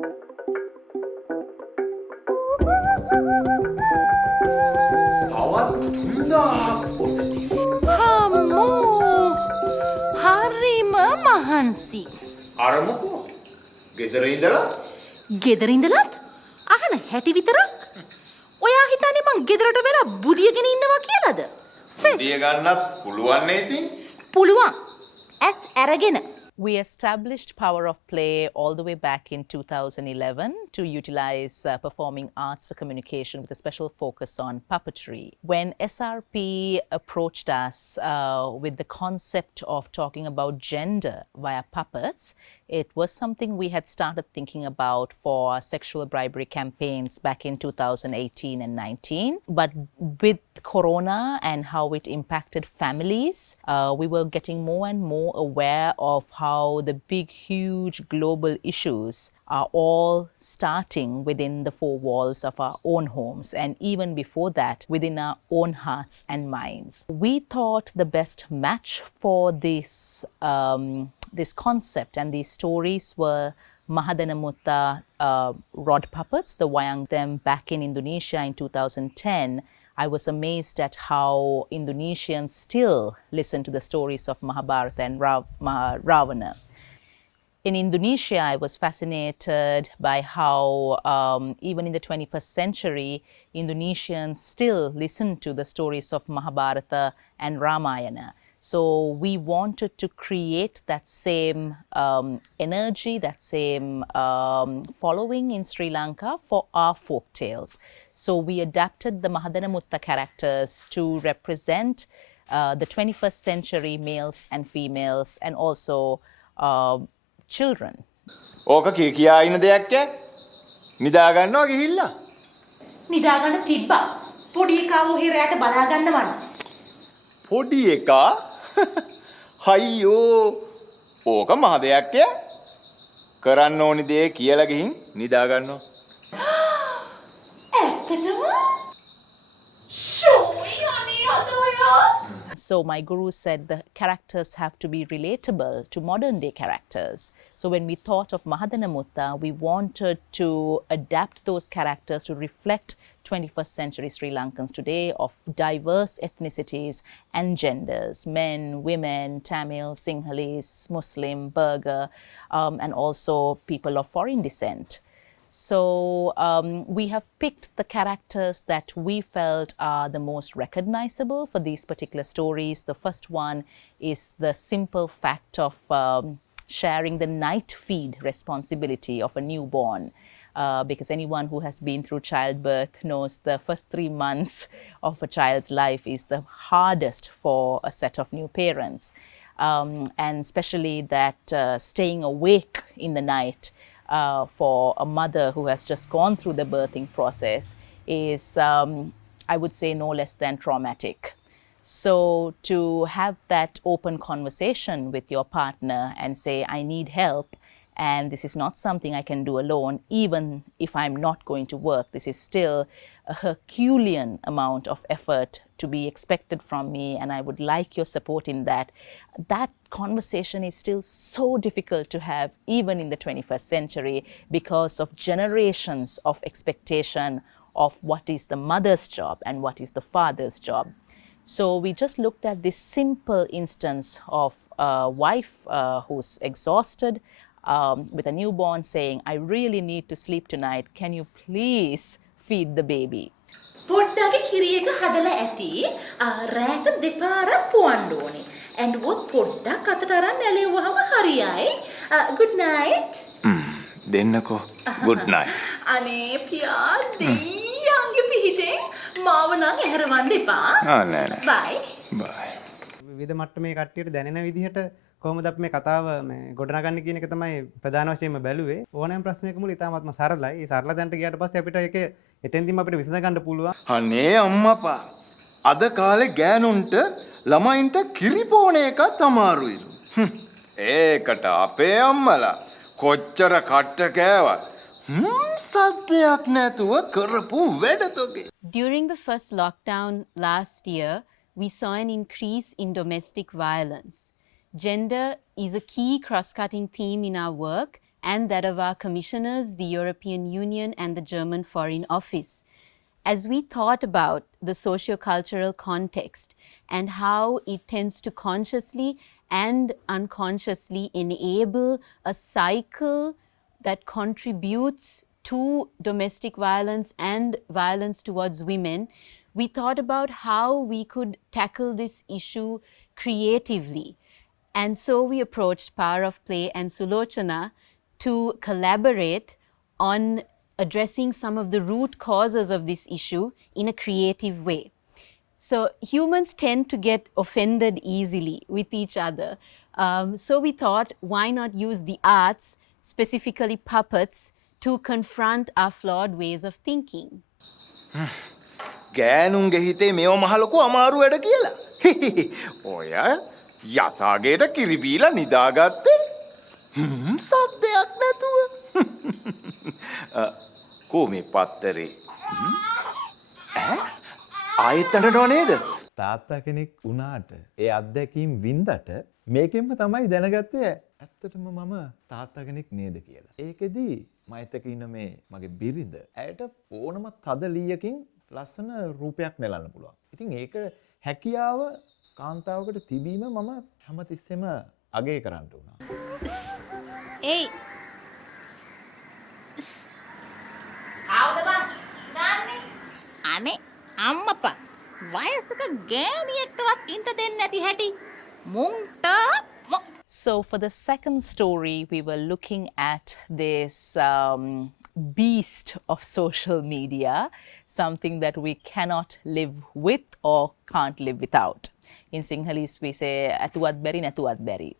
තවත් 3000ක් පොසිටිව්. හම්මෝ හරිම මහන්සි. අරමුකෝ. ගෙදර ඉඳලා ගෙදර ඉඳලත් අහන හැටි විතරක්. ඔයා හිතන්නේ මං ගෙදරට වෙලා බුදියගෙන ඉන්නවා කියලාද? දිය ගන්නත් පුළුවන් නේ ඉතින්. පුළුවන්. ඇස් අරගෙන. We established Power of Play all the way back in 2011 to utilize performing arts for communication with a special focus on puppetry. When SRP approached us with the concept of talking about gender via puppets, it was something we had started thinking about for sexual bribery campaigns back in 2018 and 19. But with Corona and how it impacted families, we were getting more and more aware of how the big, huge global issues are all starting within the four walls of our own homes, and even before that, within our own hearts and minds. We thought the best match for this concept and these stories were Mahadana Mutta rod puppets, the wayang them back in Indonesia in 2010. I was amazed at how Indonesians still listen to the stories of Mahabharata and Ravana. In Indonesia, I was fascinated by how even in the 21st century, Indonesians still listen to the stories of Mahabharata and Ramayana. So we wanted to create that same energy, that same following in Sri Lanka for our folk tales. So we adapted the Mahadana Mutta characters to represent the 21st century males and females and also children. ඕක කියා ඉන්න දෙයක් ඈ. නිදා ගන්නවා ගිහිල්ලා. නිදාගන්න තිබ්බා. පොඩි එකා ඔහේ රැට බලා ගන්නවන්න. පොඩි එකා හයියෝ ඕක මහ දෙයක් ඈ. කරන්න ඕනි දේ කියලා ගිහින් නිදා ගන්නවා. ඇත්තටම? ෂෝයි අනේ අදෝයා. So my guru said the characters have to be relatable to modern day characters. So when we thought of Mahadana Mutta, we wanted to adapt those characters to reflect 21st century Sri Lankans today of diverse ethnicities and genders, men, women, Tamil, Sinhalese, Muslim, Burgher, and also people of foreign descent. So we have picked the characters that we felt are the most recognizable for these particular stories. The first one is the simple fact of sharing the night feed responsibility of a newborn. Because anyone who has been through childbirth knows the first 3 months of a child's life is the hardest for a set of new parents. And especially that staying awake in the night for a mother who has just gone through the birthing process is, I would say, no less than traumatic. So to have that open conversation with your partner and say, I need help, and this is not something I can do alone, even if I'm not going to work. This is still a Herculean amount of effort to be expected from me, and I would like your support in that. That conversation is still so difficult to have, even in the 21st century, because of generations of expectation of what is the mother's job and what is the father's job. So we just looked at this simple instance of a wife who's exhausted, with a newborn saying, I really need to sleep tonight. Can you please feed the baby? පොඩ්ඩක් කිරි එක හදලා ඇති. රැට දෙපාරක් පුවන්න ඕනේ. and what පොඩ්ඩක් අතට අරන් ඇලෙව්වහම හරියයි. good night. දෙන්නකෝ. good night. අනේ පියා දෙයියන්ගේ පිහිටෙන් මාව නම් ඇහැරවන්න එපා. නෑ නෑ. bye. bye. විවිධ මට්ටමේ කට්ටියට දැනෙන විදිහට කොහොමද අපි මේ කතාව මේ ගොඩනගන්නේ කියන එක තමයි ප්‍රධාන වශයෙන්ම බැලුවේ. ඕනෑම ප්‍රශ්නයක මුල ඉතාමත්ම සරලයි. ඒ සරල තැනට ගියාට පස්සේ අපිට ඒක එතෙන්දීම අපිට විසඳ ගන්න පුළුවන්. අනේ අම්මපා. අද කාලේ ගෑනුන්ට ළමයින්ට කිරි බෝන එකත් අමාරුයිලු. ඒකට අපේ අම්මලා කොච්චර කට්ට කෑවත් සද්දයක් නැතුව කරපු වැඩතොගේ. During the first lockdown last year, we saw an increase in domestic violence. Gender is a key cross-cutting theme in our work, and that of our commissioners, the European Union and the German Foreign Office. As we thought about the socio-cultural context and how it tends to consciously and unconsciously enable a cycle that contributes to domestic violence and violence towards women, we thought about how we could tackle this issue creatively. And so we approached Power of Play and Sulochana to collaborate on addressing some of the root causes of this issue in a creative way. So humans tend to get offended easily with each other. So we thought, why not use the arts, specifically puppets, to confront our flawed ways of thinking? ගෑනුන්ගේ හිතේ මෙව මහලොකු අමාරු වැඩ කියලා. ඔය යසාගේට කිරිබීලා නිදාගත්තේ සද්දයක් නැතුව. කෝ මේ පත්තරේ ආයෙත් අඬනව නේද? තාත්තා කෙනෙක් වුණාට ඒ අත්දැකීම් වින්දට මේකෙන්ම තමයි දැනගත්තේ ඇත්තටම මම තාත්තා කෙනෙක් නේද කියලා. ඒකෙදි මයිත් එක්ක ඉන්න මේ මගේ බිරිඳ ඇයට ඕනම තද ලීයකින් ලස්සන රූපයක් නෙලන්න පුළුවන්. ඉතින් ඒක හැකියාව කාන්තාවකට තිබීම මම හැමතිස්සෙම අගය කරන්න උනා. ඒයි කවුද බං ගන්නේ? අනේ අම්මපා වයසක ගෑණියෙක්ටවත් ඉන්න දෙන්නේ නැති හැටි මුන්ට. So for the second story, we were looking at this beast of social media, something that we cannot live with or can't live without. In Sinhalese, we say, "Atuwat beri, natuwat beri."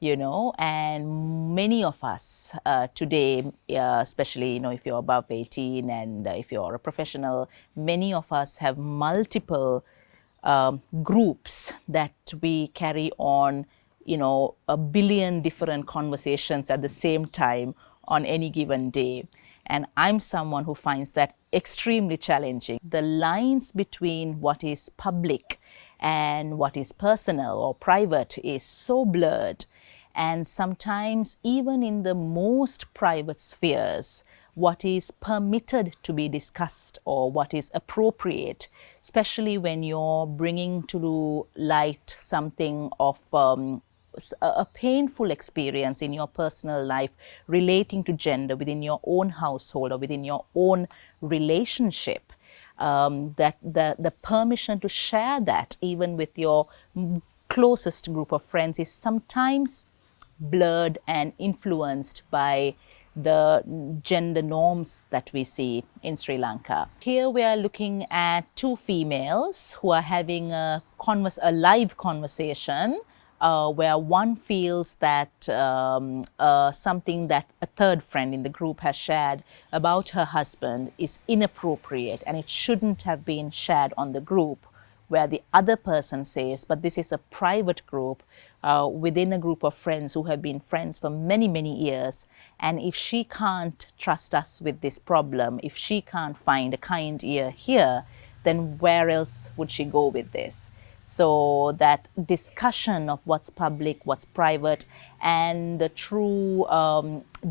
You know, and many of us today, especially, you know, if you're above 18 and if you're a professional, many of us have multiple groups that we carry on, you know, a billion different conversations at the same time on any given day. And I'm someone who finds that extremely challenging. The lines between what is public and what is personal or private is so blurred. And sometimes even in the most private spheres, what is permitted to be discussed or what is appropriate, especially when you're bringing to light something of a painful experience in your personal life relating to gender within your own household or within your own relationship, that the permission to share that even with your closest group of friends is sometimes blurred and influenced by the gender norms that we see in Sri Lanka. Here we are looking at two females who are having a live conversation where one feels that something that a third friend in the group has shared about her husband is inappropriate and it shouldn't have been shared on the group, where the other person says, but this is a private group within a group of friends who have been friends for many, many years. And if she can't trust us with this problem, if she can't find a kind ear here, then where else would she go with this? So that discussion of what's public, what's private, and the true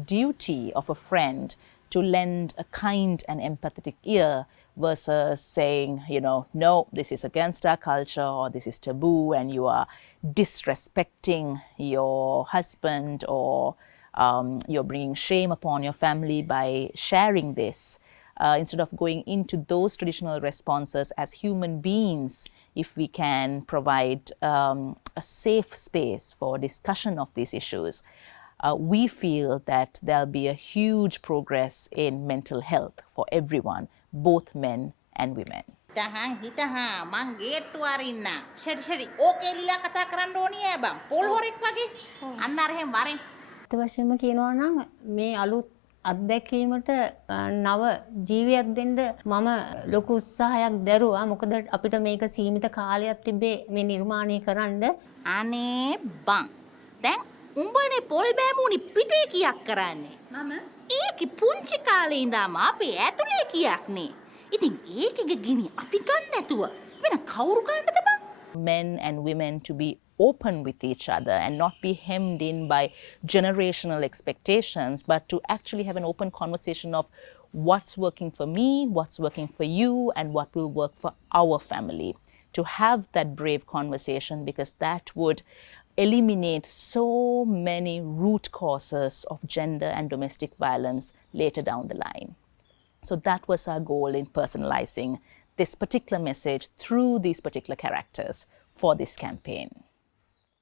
duty of a friend to lend a kind and empathetic ear versus saying, you know, no, this is against our culture or this is taboo and you are disrespecting your husband or you're bringing shame upon your family by sharing this. Instead of going into those traditional responses as human beings, if we can provide a safe space for discussion of these issues, we feel that there'll be a huge progress in mental health for everyone, both men and women. හිටහා මං ගේට්ටු අරින්න. ෂරි ඕකේ ලිලා කතා කරන්න ඕනේ ඈ බං. පොල් හොරෙක් වගේ. අන්න අර එහෙම වරෙන්. අත වශයෙන්ම කියනවා නම් මේ අලුත් අත්දැකීමට නව ජීවියක් දෙන්න මම ලොකු උත්සාහයක් දැරුවා. මොකද අපිට මේක සීමිත කාලයක් තිබේ මේ නිර්මාණය කරන්න. අනේ බං. දැන් උඹනේ පොල් බෑමුනි පිටේ කියක් කරන්නේ. මම ඒකේ පුංචි කාලේ ඉඳන්ම අපේ ඇතුලේ කියක් නේ. ඉතින් ඒකේ ගිනි අපි ගන්න නැතුව වෙන කවුරු ගන්නද බං? Men and women to be open with each other and not be hemmed in by generational expectations, but to actually have an open conversation of what's working for me, what's working for you, and what will work for our family. To have that brave conversation, because that would eliminate so many root causes of gender and domestic violence later down the line. So that was our goal in personalizing this particular message through these particular characters for this campaign.